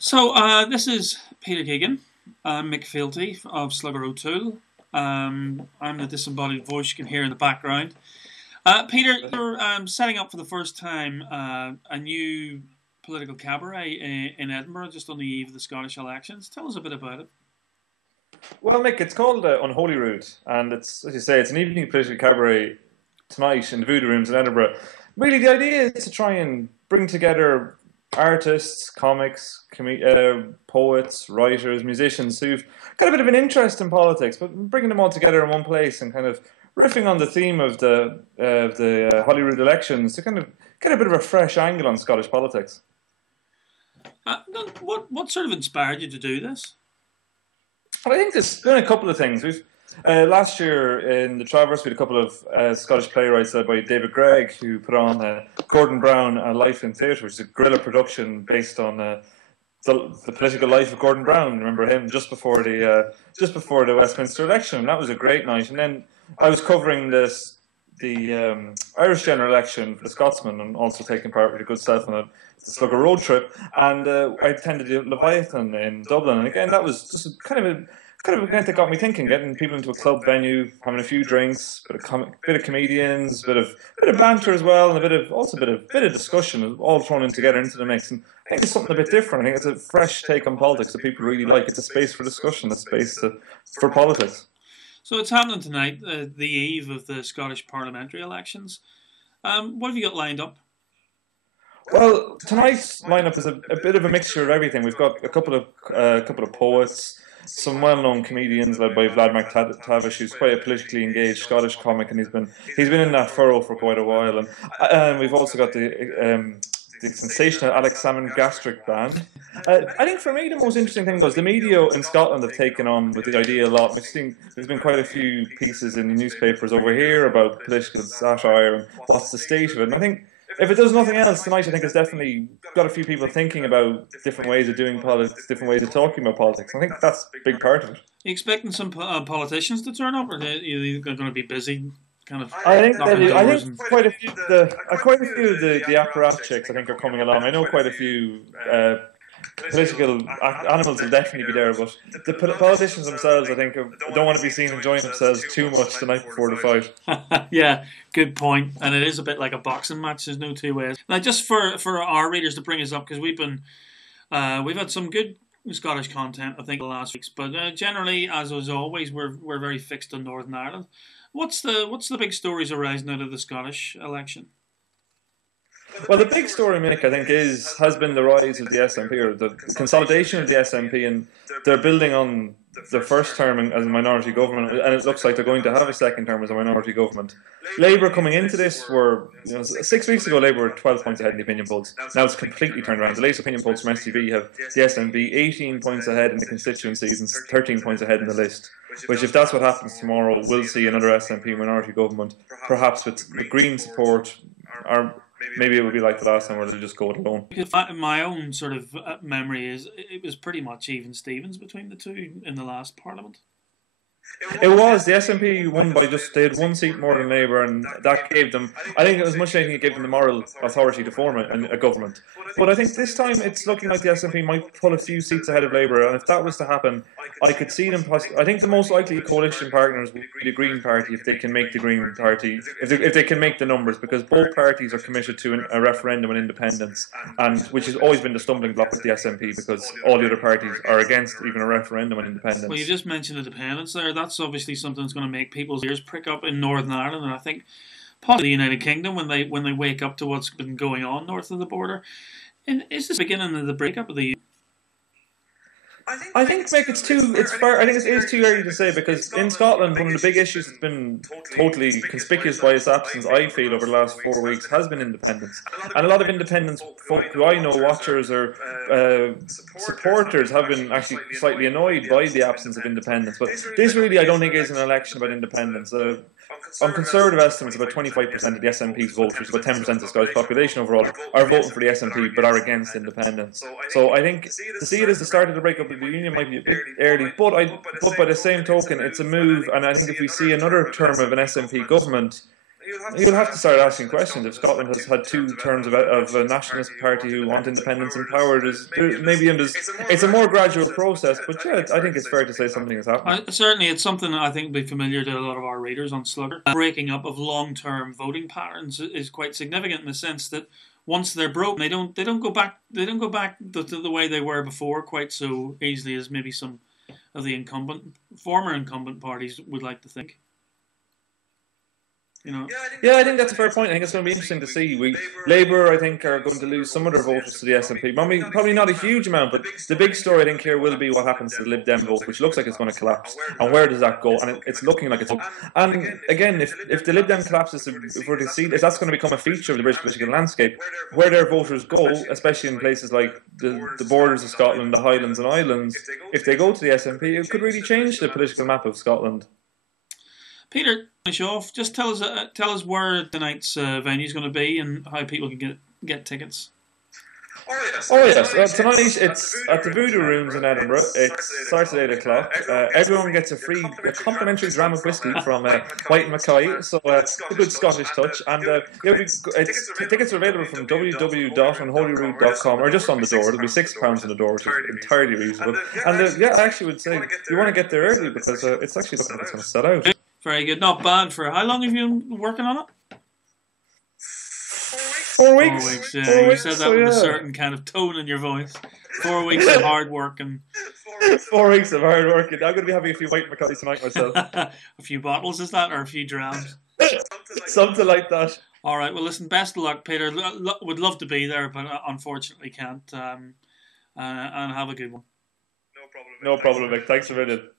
This is Peter Geoghegan. I'm Mick Fealty of Slugger O'Toole. I'm the disembodied voice you can hear in the background. Peter, you're setting up for the first time a new political cabaret in Edinburgh just on the eve of the Scottish elections. Tell us a bit about it. Well, Mick, it's called UnHolyrood, and it's, as you say, it's an evening political cabaret tonight in the Voodoo Rooms in Edinburgh. Really, the idea is to try and bring together artists, comics, poets, writers, musicians who've got a bit of an interest in politics, but bringing them all together in one place and kind of riffing on the theme of the Holyrood elections to kind of get a bit of a fresh angle on Scottish politics. What sort of inspired you to do this? Well, I think there's been a couple of things. We've last year in the Traverse, we had a couple of Scottish playwrights led by David Gregg, who put on Gordon Brown, A Life in Theatre, which is a guerrilla production based on the political life of Gordon Brown. Remember him just before the Westminster election, and that was a great night. And then I was covering the Irish general election for the Scotsman, and also taking part with a good self on a Slugger road trip. And I attended the Leviathan in Dublin, and again that was just kind of an event that got me thinking, getting people into a club venue, having a few drinks, bit of comedians, bit of banter as well, and a bit of discussion, all thrown in together into the mix. And I think it's something a bit different. I think it's a fresh take on politics that people really like. It's a space for discussion, a space for politics. So it's happening tonight, the eve of the Scottish parliamentary elections. What have you got lined up? Well, tonight's lineup is a bit of a mixture of everything. We've got a couple of poets, some well-known comedians led by Vlad McTavish, who's quite a politically engaged Scottish comic, and he's been in that furrow for quite a while. And we've also got the sensational Alex Salmon Gastric Band. I think for me the most interesting thing was the media in Scotland have taken on with the idea a lot. We've seen there's been quite a few pieces in the newspapers over here about political satire and what's the state of it. And I think if it does nothing else, tonight I think it's definitely got a few people thinking about different ways of doing politics, different ways of talking about politics. I think that's a big part of it. Are you expecting some politicians to turn up, or are they going to be busy? I think quite a few of the apparatchiks I think are coming along. I know quite a few political animals will definitely be there, but the politicians themselves, I think, don't want to be seen enjoying themselves too much the night before the fight. Yeah, good point. And it is a bit like a boxing match. There's no two ways. Now, just for our readers to bring us up, because we've had some good Scottish content, I think, the last weeks, but generally, as always, we're very fixed on Northern Ireland. What's the big stories arising out of the Scottish election? Well, the big story, Mick, I think, has been the rise of the SNP, or the consolidation of the SNP, and they're building on their first term as a minority government, and it looks like they're going to have a second term as a minority government. Labour coming into this were, 6 weeks ago, Labour were 12 points ahead in the opinion polls. Now it's completely turned around. The latest opinion polls from STV have the SNP 18 points ahead in the constituencies and 13 points ahead in the list. Which, if that's what happens tomorrow, we'll see another SNP minority government, perhaps with Green support, or maybe it would be like the last time where they'll just go it alone. My own sort of memory is it was pretty much even Stevens between the two in the last Parliament. It was. The SNP won by they had one seat more than Labour, and that gave them, I think as much as anything, it gave them the moral authority to form a government. But I think this time it's looking like the SNP might pull a few seats ahead of Labour, and if that was to happen, I could see them I think the most likely coalition partners would be the Green Party if they can make the Green Party, if they can make the numbers, because both parties are committed to a referendum on independence, and which has always been the stumbling block with the SNP, because all the other parties are against even a referendum on independence. Well, you just mentioned independence there. That's obviously something that's going to make people's ears prick up in Northern Ireland, and I think possibly the United Kingdom when they wake up to what's been going on north of the border. And is this the beginning of the breakup of the? I think, Mick, it is too early to say, because in Scotland, one of the big issues that's been totally conspicuous by its absence, I feel, over the last 4 weeks, has been independence. And a lot of independence folk who I know, watchers or supporters, have been actually slightly annoyed by the absence of independence. But this really, I don't think, is an election about independence. On conservative estimates, about 25% of the SNP's vote, which is about 10% of the Scottish population overall, are voting for the SNP but are against independence. So I think to see it as the start of the breakup of the union might be a bit early, but by the same token, it's a move, and I think if we see another term of an SNP government, you'll have to start asking questions. If Scotland has had 2 terms of a nationalist party who want independence in power, it's a more gradual process. But yeah, I think it's fair to say something has happened. Certainly, it's something that I think will be familiar to a lot of our readers on Slugger. Breaking up of long-term voting patterns is quite significant in the sense that once they're broken, they don't go back to the way they were before quite so easily as maybe some of the former incumbent parties would like to think. You know. Yeah, I think that's a fair point. I think it's going to be interesting to see. Labour, I think, are going to lose some of their voters to the SNP. Probably not a huge amount, but the big story, I think, here will be what happens to the Lib Dem vote, which looks like it's going to collapse. And where does that go? And it's looking like it's... And again, if the Lib Dem collapses, if that's going to become a feature of the British political landscape, where their voters go, especially in places like the borders of Scotland, the Highlands and Islands, if they go to the SNP, it could really change the political map of Scotland. Peter, finish off. Just tell us where tonight's venue is going to be and how people can get tickets. Oh yes, tonight it's at the Voodoo Rooms in Edinburgh. It starts at 8 o'clock. Everyone gets a complimentary dram of whiskey from White Mackay, so a good Scottish touch. And tickets are available from www.unholyrood.com or just on the door. It'll be £6 on the door, which is entirely reasonable. And I actually would say you want to get there early because it's actually looking like it's going to sell out. Very good. Not bad for... How long have you been working on it? 4 weeks. 4 weeks, yeah. You said that with a certain kind of tone in your voice. 4 weeks of hard work and... 4 weeks of hard work. I'm going to be having a few White Maccays tonight myself. A few bottles, is that? Or a few drams? Something like that. All right. Well, listen, best of luck, Peter. Would love to be there, but unfortunately can't. And have a good one. No problem, Mick. Thanks a minute.